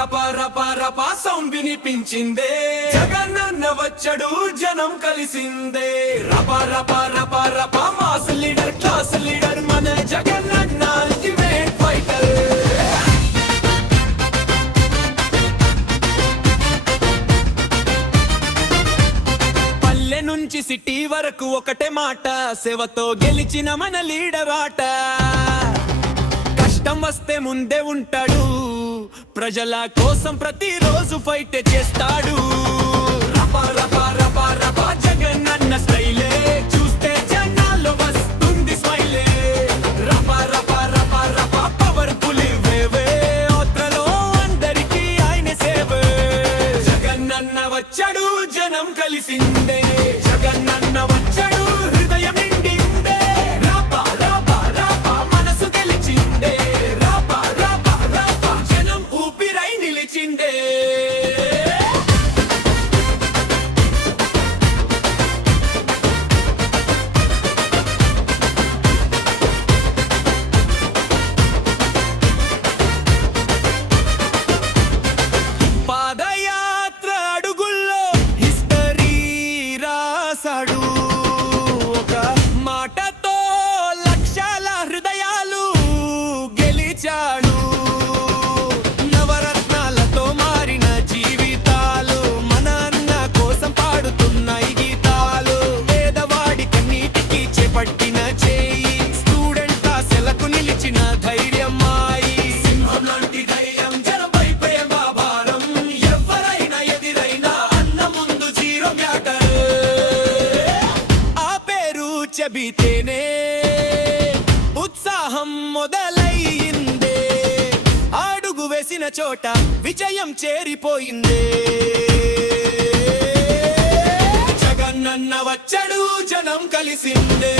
రప sound వినిపించిందే, Jagananna వచ్చాడు జనం కలిసిందే. రప mass leader class leader మన జగనన్న అల్టిమేట్ ఫైటర్. పల్లె నుంచి సిటీ వరకు ఒకటే మాట, సేవతో గెలిచిన మన లీడర్ ఆట. కష్టం వస్తే ముందే ఉంటాడు, ప్రజల కోసం ప్రతిరోజు ఫైట్ చేస్తాడు. రప జగనన్న స్టైలే, చూస్తే జనాల్లో వస్తుంది స్మైలే. రప పవర్ఫుల్ వేవే, ఓత్రలో అందరికీ ఆయన సేవే. జగనన్న వచ్చాడు జనం కలిసిందే, జగనన్న వచ్చాడు హృదయం నిండిందే. రప మనసు గెలిచిందే, రప జనం ఊపిరై నిలిచిందే. పాదయాత్ర అడుగుల్లో హిస్టరీ రాసాడు, ఒక మాటతో లక్షల హృదయాలు గెలిచాడు. నవరత్నాలతో మారిన జీవితాలు, మన అన్న కోసం పాడుతున్నాయి గీతాలు. పేదవాడి కన్నీటికి చేపట్టిన చేయి, స్టూడెంట్ ఆశలకు నిలిచిన ధైర్యం మాయి. సింహం లాంటి ధైర్యం, జనపై ప్రేమ భారం, ఎవరైనా ఎదిరైనా అన్న ముందు జీరో మ్యాటర్. ఆ పేరు చెబితేనే ఉత్సాహం మొదలయ్యిందే, అడుగు వేసిన చోట విజయం చేరిపోయిందే. జగనన్న వచ్చాడు జనం కలిసిందే,